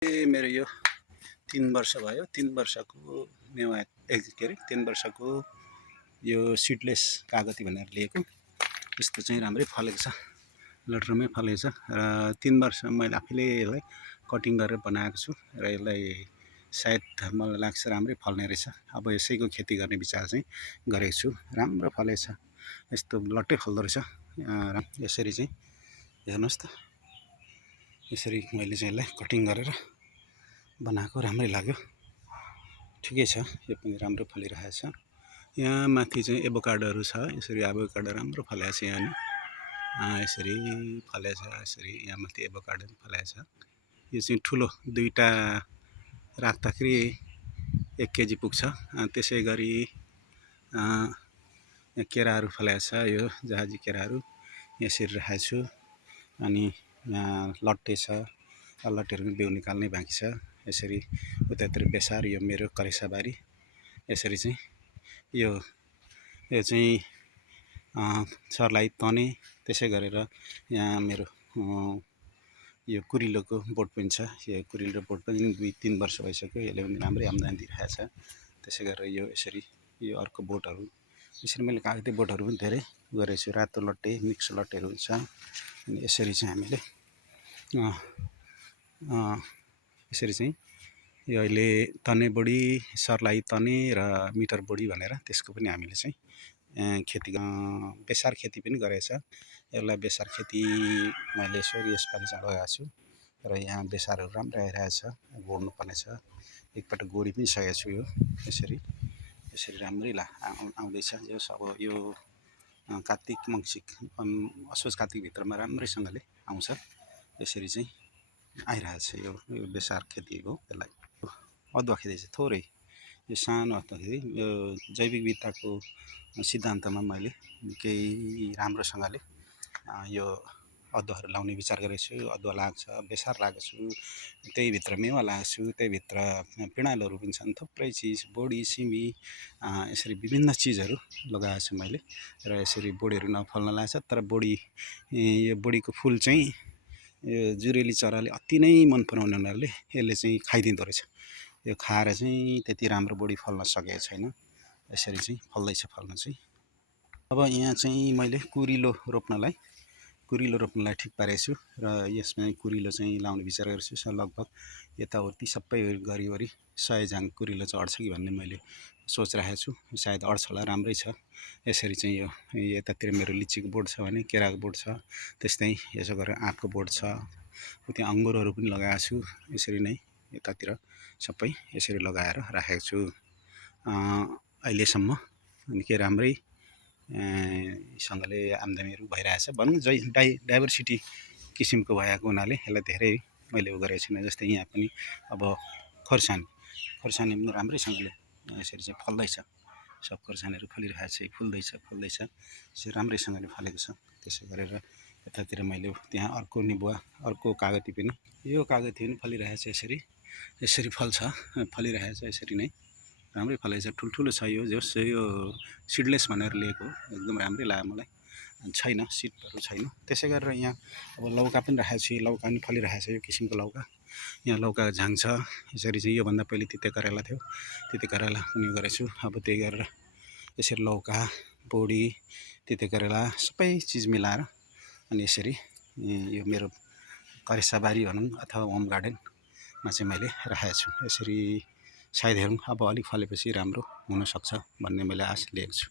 मेरो यो 3 वर्ष भयो। 3 वर्षको मेवा के अरे 3 वर्षको यो सिडलेस कागती भनेर लिएको। यस्तो चाहिँ राम्रै फलेको छ, लटरमै फलेको छ र 3 वर्ष मैले आफैले यसलाई कटिङ गरेर बनाएको छु र यसलाई सायद मलाई लाग्छ राम्रै फल्ने रहेछ। अब यसैको खेती गर्ने विचार चाहिँ गरेको छु। राम्रो फलेको छ, यस्तो लट्टै फल्दो रहेछ। यसरी चाहिँ हेर्नुहोस् त, यसरी मैले चाहिँ यसलाई कटिङ गरेर बनाएको राम्रै लाग्यो। ठिकै छ, यो पनि राम्रो फलिरहेको छ। यहाँ माथि चाहिँ एभोकाडोहरू छ। यसरी एभोकाडो राम्रो फलेको छ। यहाँ यसरी फलेको छ। यसरी यहाँ माथि एभोकाडो पनि फलेको छ। यो चाहिँ ठुलो दुईटा राख्दाखेरि 1 केजी पुग्छ। त्यसै गरी यहाँ केराहरू फलेको छ। यो जहाजी केराहरू यसरी राखेको छु। अनि यहाँ लट्टे छ, लट्टेहरूको बिउ निकाल्नै बाँकी छ। यसरी उतातिर बेसार, यो मेरो करेसाबारी। यसरी चाहिँ यो चाहिँ सर्लाही तने। त्यसै गरेर यहाँ मेरो यो कुरिलोको बोट पनि छ। यो कुरिलो बोट पनि 2-3 वर्ष भइसक्यो, यसले पनि राम्रै आम्दानी दिइरहेको छ। त्यसै गरेर यो यसरी यो अर्को बोटहरू, यसरी मैले कागती बोटहरू पनि धेरै गरेको छु। रातो लट्टे, मिक्स लट्टेहरू छ। अनि यसरी चाहिँ हामीले यसरी चाहिँ यो अहिले तने बढी, सर्लाही तने र मिटर बढी भनेर त्यसको पनि हामीले चाहिँ खेती बेसार खेती पनि गरेको छ। यसलाई बेसार खेती मैले यसपालि चाहिँ लगाएको छु र यहाँ बेसारहरू राम्रो आइरहेको छ। गोड्नु पर्ने छ, एकपल्ट गोडी पनि सकेको छु। यो यसरी राम्रै आउँदैछ। अब यो कार्तिक मङ्सिर असोज कार्तिकभित्रमा राम्रैसँगले आउँछ। यसरी चाहिँ आइरहेको छ। यो बेसार खेती हो। यसलाई अदुवा खेती चाहिँ थोरै, यो सानो अदुवा खेती। यो जैविक विधताको सिद्धान्तमा मैले केही राम्रोसँगले यो अदुवाहरू लाउने विचार गरेको छु। अदुवा लाग्छ, बेसार लगाएको छु, त्यहीभित्र मेवा लगाएको छु, त्यहीभित्र पिँडालुहरू पनि छन्, थुप्रै चिज, बोडी, सिमी, यसरी विभिन्न चिजहरू लगाएको छु मैले। र यसरी बोडीहरू नफल्न लागेको छ। तर यो बोडीको फुल चाहिँ यो जुरेली चराले अति नै मन पराउने हुनाले यसले चाहिँ खाइदिँदो रहेछ। यो खाएर चाहिँ त्यति राम्रो बोडी फल्न सकेको छैन। यसरी चाहिँ फल्दैछ, फल्न चाहिँ। अब यहाँ चाहिँ मैले कुरिलो रोप्नलाई ठिक पारेको छु र यसमा कुरिलो चाहिँ लाउने विचार गरेको छु। लगभग यताउति सबै गरिवरी 100 झाङ कुरिलो चाहिँ अड्छ कि भन्ने मैले सोच राखेको छु। सायद अड्छ होला, राम्रै छ। यसरी चाहिँ यो यतातिर मेरो लिचीको बोट छ भने केराको बोट छ, त्यस्तै यसो गरेर आँपको बोट छ। त्यहाँ अङ्गुरहरू पनि लगाएको छु। यसरी नै यतातिर सबै यसरी लगाएर राखेको छु अहिलेसम्म। अनि के राम्रै सँगले आम्दानीहरू भइरहेछ भनौँ। डाइभर्सिटी किसिमको भएको हुनाले यसलाई धेरै मैले गरेको छैन। जस्तै यहाँ पनि अब खोर्सानी पनि राम्रैसँगले यसरी चाहिँ फल्दैछ। सब खोर्सानीहरू फलिरहेको छ, फुल्दैछ। यसरी राम्रैसँगले फलेको छ। त्यसै गरेर यतातिर मैले त्यहाँ अर्को कागती पनि, यो कागती पनि फलिरहेको छ। यसरी फल्छ, फलिरहेको छ। यसरी नै राम्रै फलेको छ, ठुल्ठुलो छ। यो सिडलेस भनेर लिएको, एकदम राम्रै लाग्यो मलाई। छैन, सिडहरू छैन। त्यसै गरेर यहाँ अब लौका पनि राखेको छु। लौका पनि फलिरहेको छ, यो किसिमको लौका। यहाँ लौका झाङ छ। यसरी चाहिँ योभन्दा पहिले तिते करेला थियो, तिते करेला पनि गरेको छु। अब त्यही गरेर यसरी लौका, बोडी, तिते करेला सबै चिज मिलाएर अनि यसरी यो मेरो करेसाबारी भनौँ अथवा होम गार्डनमा चाहिँ मैले राखेको छु। यसरी सायद हेरौँ अब अलिक फलेपछि राम्रो हुनसक्छ भन्ने मैले आश लिएको छु।